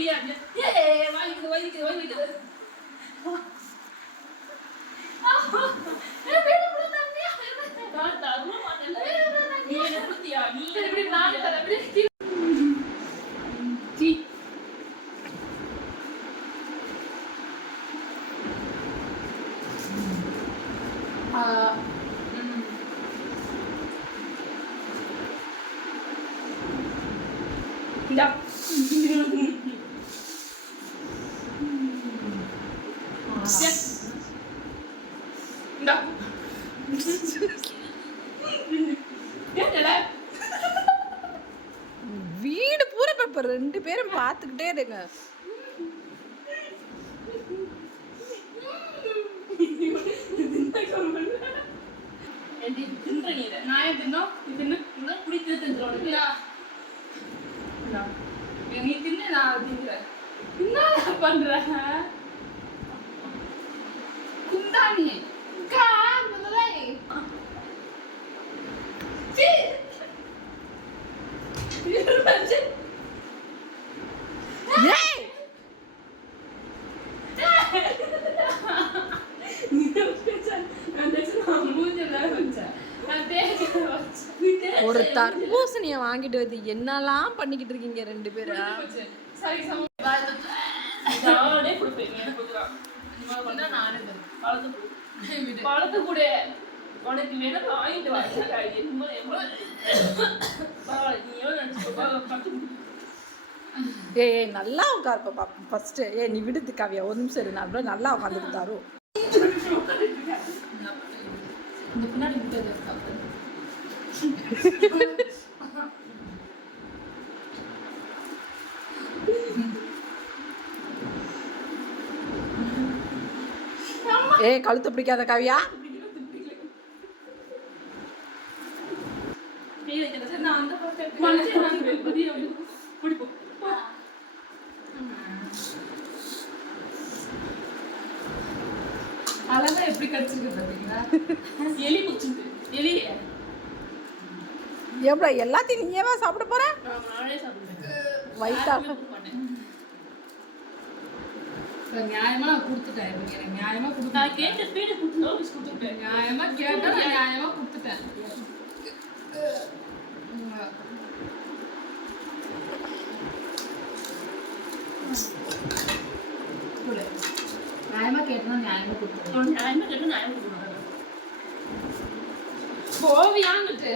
எப்படியா வாங்கிட்டு வீடு பூரா இப்ப 2 பேரும் பார்த்துக்கிட்டே இருங்க. நான் தின்னோம் தின்னு குடித்து தின்றோம் நீ தின்னு நான் தின்றேன். என்ன பண்ற குந்தாணி ஒரு தர்பூசணியை வாங்கிட்டு வந்து என்னெல்லாம் பண்ணிக்கிட்டு இருக்கீங்க 2 பேரும். உனக்கு வேணும் வாங்கிட்டு வா. ஏய் நல்லா உட்காருப்பா ஃபர்ஸ்ட். நீ விடுது காவியா, ஒரு நிமிஷம் இரு, நான் நல்லா உட்காந்துட்டு தாரு. ஏய் கழுத்து பிடிக்காத காவியா. அழகா எப்படி கடிச்சிருக்கு பாத்தீங்களா? எலி குச்சிருக்கு எலி. எவ்வளோ எல்லாத்தையும் நீயேவா சாப்பிட போற? நானே சாப்பிடுவேன். வயிற்றாக நியாயமா நான் கொடுத்துட்டேன். எனக்கு நியாயமா கொடுத்து நான் கேட்ட ஸ்பீடு கொடுத்துட்டேன். நியாயமா கேட்டா நியாயமா கொடுத்துட்டேன். நியாயமா கேட்டா நியாயமா கொடுத்துட்டேன். நியாயமா கேட்டா நியாயமா கொடுத்துட்டேன். போவியாங்கிட்டு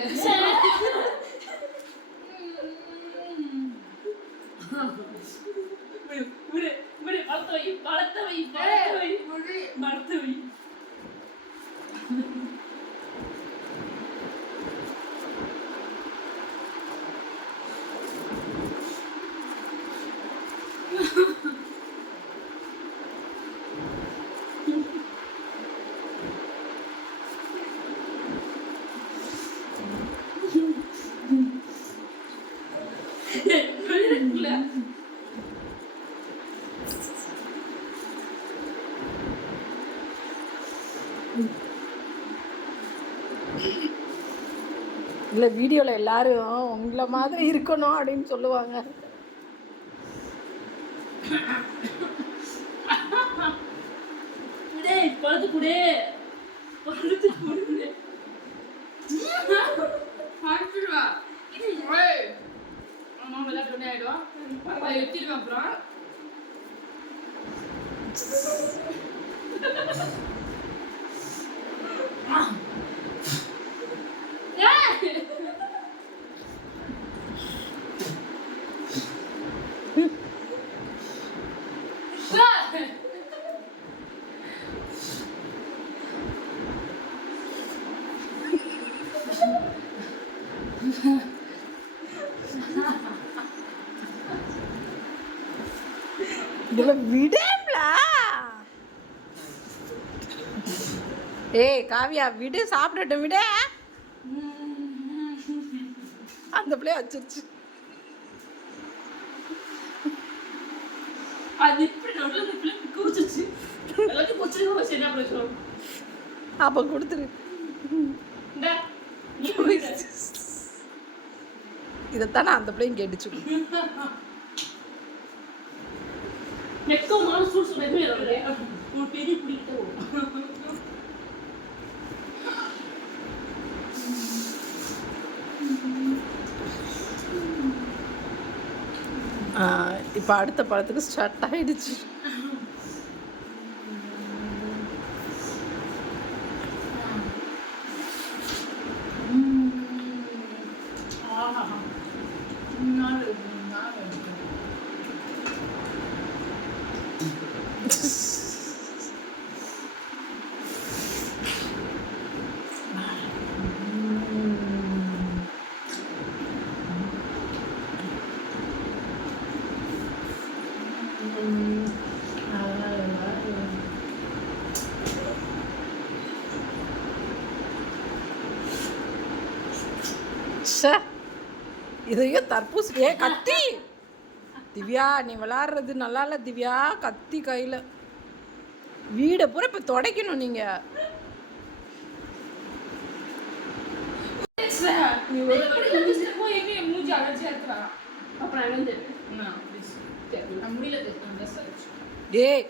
இல்லை வீடியோவில் எல்லாரும் உங்களை மாதிரி இருக்கணும் அப்படின்னு சொல்லுவாங்க. விடேம்ல. ஏய் காவியா விடு, சாப்பிடட்டும் விட. அந்த பிள்ளைய வச்சிருச்சு. அப்ப கொடுத்துரு. இதைத்தானே அந்த பிள்ளையும் கேட்டுச்சு. வெக்கமான சூழ்ச்சி எதுவுமே இல்லை ஒரு பெரிய பிடிக்கிட்ட இப்போ அடுத்த படத்துக்கு ஸ்டார்ட் ஆயிடுச்சு. இதையும் தர்பூசணியே கத்தி. திவ்யா நீ விளாடுறது நல்லா இல்லை திவ்யா. கத்தி கையில் வீடை பூரா இப்போ துடைக்கணும் நீங்கள். நீ ஒரு போய் எங்க மூஞ்சி அடைச்சா இருக்கா அப்புறம் என்ன நான் முடியல ட்ரெஸ் டேய்